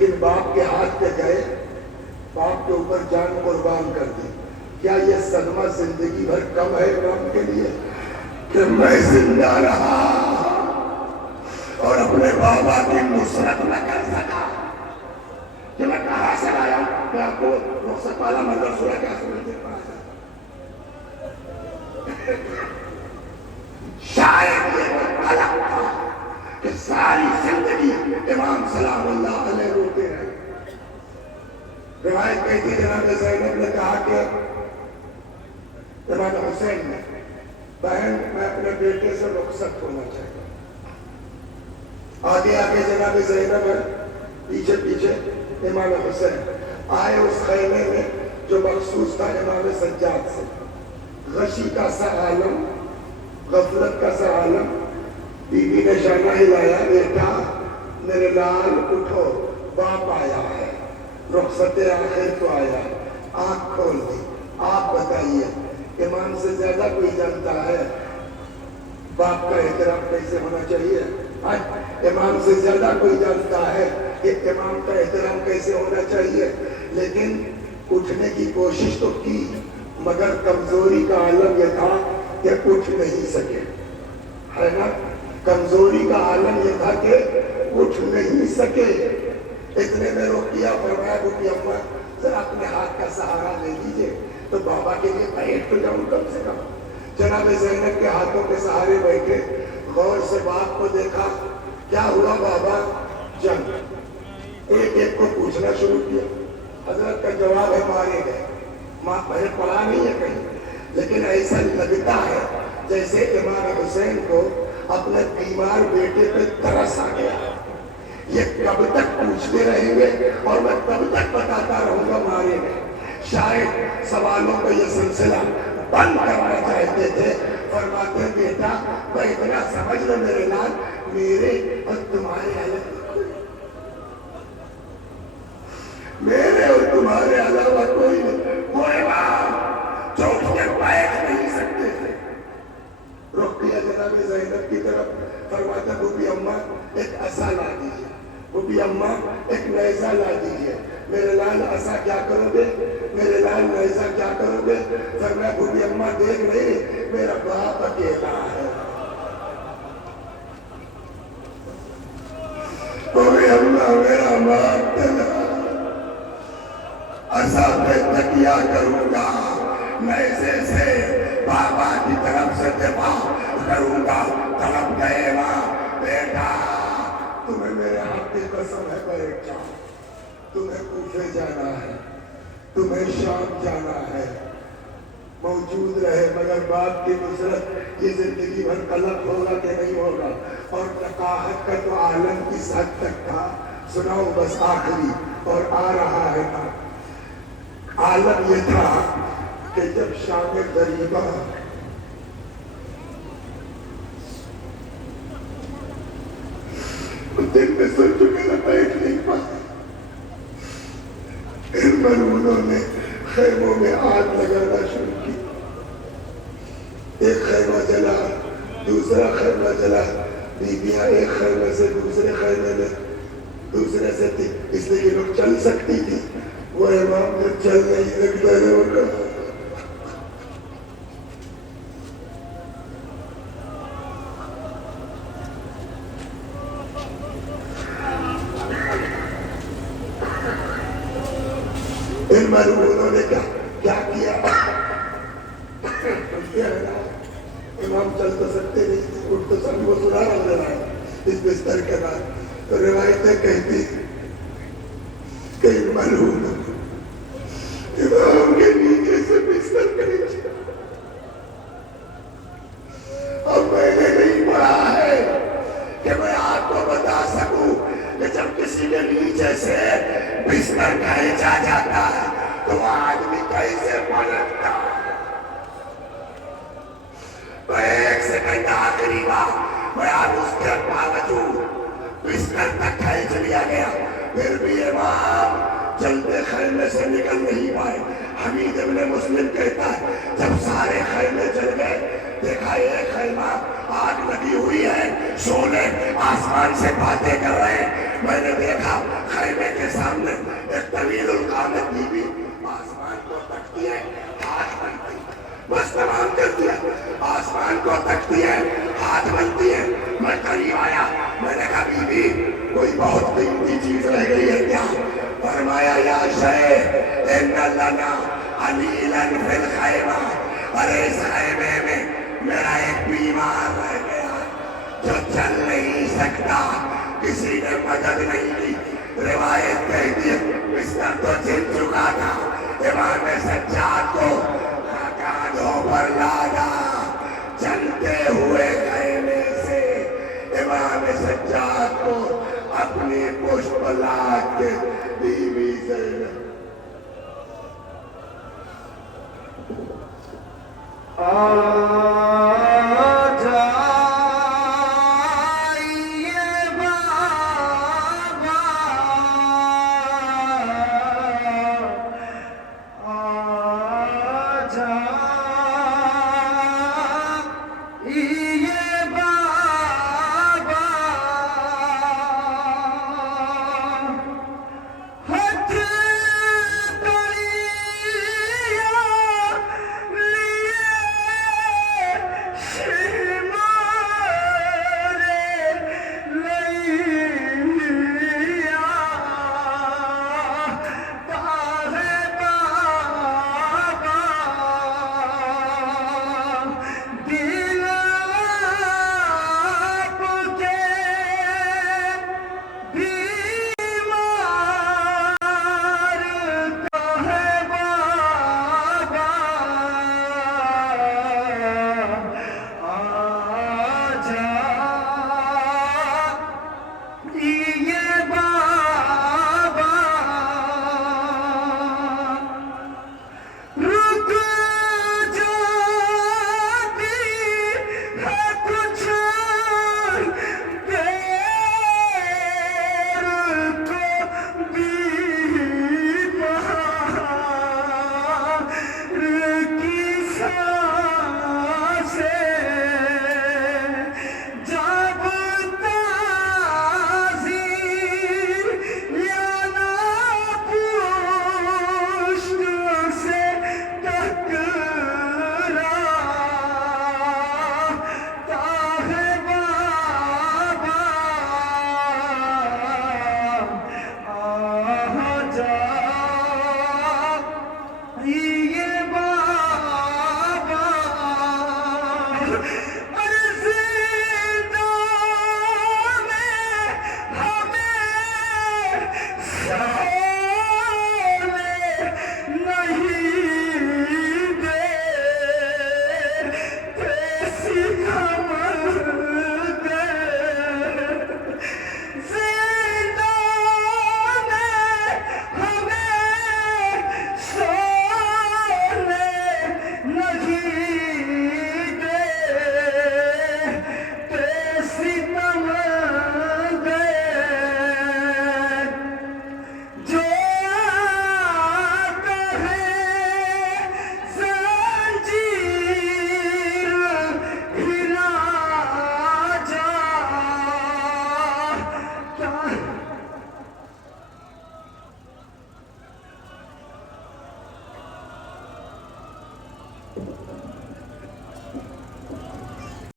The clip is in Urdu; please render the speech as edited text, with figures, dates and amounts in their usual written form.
لیکن باپ کے ہاتھ پہ گئے، باپ کے اوپر جان قربان کر دی. کیا یہ صدمہ زندگی بھر کم ہے امام کے لیے کہ میں زندہ رہا اور اپنے بابا کی نصرت نہ کر سکا؟ کہ میں کہاں سے آیا؟ میں آپ کو رخصت والا منظر سنا کیا سمجھتے پایا؟ شاید یہ غلط تھا کہ ساری زندگی امام سلام اللہ علیہ روتے رہے. روایت کہتی جناب زینب نے کہا کہ امام حسین نے، بہن میں اپنے بیٹے سے رخصت ہونا چاہتا ہوں. آگے آگے جناب زینب ہے، پیچھے پیچھے امام حسین آئے اس خیمے میں جو مخصوص تھا امام سجاد سے. غشی کا سا عالم، غفلت کا سا عالم. بی بی نے شانہ ہلایا، بیٹا میرے لال اٹھو، باپ آیا ہے، رخصت آخر تو آیا. آنکھ کھول دی. آپ بتائیے امام سے زیادہ کوئی جانتا ہے باپ کا احترام کیسے ہونا چاہیے؟ امام سے زیادہ کوئی جانتا ہے کہ امام کا احترام کیسے ہونا چاہیے؟ لیکن اٹھنے کی کوشش تو کی، مگر کمزوری کا عالم یہ تھا کہ اٹھ نہیں سکے، ہے نا؟ کمزوری کا عالم یہ تھا کہ اٹھ نہیں سکے. اتنے میں روکیا، فرمایا بھوپی اماں ذرا اپنے ہاتھ کا سہارا لے لیجیے تو بابا کے لیے بیٹھ تو جاؤں کم سے کم. جناب زینب کے ہاتھوں کے سہارے بیٹھے، غور سے باپ کو دیکھا. کیا ہوا بابا؟ جنگ. ایک ایک کو پوچھنا شروع کیا. حضرت کا جواب ہے مارے گئے. ماں میں پڑھا نہیں ہے کہیں، لیکن ایسا لگتا ہے جیسے امام حسین کو اپنے بیمار بیٹے پہ ترس آ گیا. یہ کب تک پوچھتے رہیں گے اور میں کب تک بتاتا رہوں گا مارے گئے؟ شاید سوالوں کو یہ سلسلہ بند کرنا چاہتے تھے. فرماتے بیٹا میں اتنا سمجھ لو میرے لال، میرے اور تمہارے علاوہ میرے اور تمہارے علاوہ کوئی نہیں. وہ امام جو اٹھ کے بیٹھ نہیں سکتے تھے. رخ کیا جناب زینب کی طرف. فرماتا بھوپی اماں ایک عصا لا دیجیے، بھوپی اماں ایک نیزہ لا دیجیے. میرے لال عصا کیا کرو گے؟ میرے لال نیزہ کیا کرو گے؟ فرمایا بھوپی اماں دیکھ نہیں، میرا باپ اکیلا ہے. بھوپی اماں میرا باپ اکیلا، عصا پہ تکیہ کروں گا، نیزے سے بابا کی طرف سے دفاع کروں گا. طلب گئے ماں، بیٹا تمہیں میرے حق کی قسم ہے بیٹھ جاؤ. تمہیں کوفے جانا ہے، تمہیں شام جانا ہے، موجود رہے. مگر باپ کی نصرت یہ زندگی بھر طلب ہوگا کہ نہیں ہوگا؟ اور نقاہت کا تو عالم اس حد تک تھا. سناؤ بس آخری اور آ رہا ہے نا. عالم یہ تھا کہ جب شام غریبہ دن میں سن چکے نہ بیٹھ نہیں پائے، ان مرمونوں نے خیموں میں آگ لگانا شروع کی. ایک خیمہ جلا، دوسرا خیمہ جلا. بیویاں ایک خیمے سے دوسرے خیمے میں، دوسرے سے تھی. اس لیے یہ لوگ چل سکتی تھی، وہ امام جب چل نہیں سکتا ہے وہ کہا ان مرمونوں نے کیا کیا؟ امام چل تو سکتے نہیں تھے، اٹھ تو سب کو سنا نظر آئے اس بستر کے بعد. تو روایتیں کہتی کہ ان مرمونوں امام کے نیچے سے بستر کے نیچے. اب میں نے نہیں پڑھا ہے کہ میں آپ کو بتا سکوں کہ جب کسی کے نیچے سے بستر کھینچا جاتا ہے تو وہ آدمی کیسے پلٹتا ہے. ایک سیکنڈ آخری بات میں آپ اس کے باوجود بستر تک کھینچ لیا گیا، پھر بھی امام چلتے خیمے سے نکل نہیں پائے. حمید ابن مسلم کہتا ہے جب سارے خیمے چل گئے دیکھا ایک خیمہ آگ لگی ہوئی ہے، شعلے آسمان سے باتیں کر رہے ہیں۔ میں نے دیکھا خیمے کے سامنے ایک طویل القامت بی بی آسمان کو تکتی ہے، ہاتھ بنتی ہے، بس تمام کرتی ہے، آسمان کو تکتی ہے، ہاتھ بنتی ہے۔ میں قریب آیا، میں نے کہا بی بی کوئی بہت قیمتی چیز رہ گئی ہے کیا؟ فرمایا یا شیخ ان لنا علیلا فی الخیمہ، ارے اس خیمے میں میرا ایک بیمار رہ گیا جو چل نہیں سکتا، کسی نے مدد نہیں کی۔ روایت کہتی ہے بستر تو چل چکا تھا، امام سجاد کو کاندھوں پر لادا، چلتے ہوئے خیمے سے امام سجاد کو اپنی پشت لاد کے بیوی سے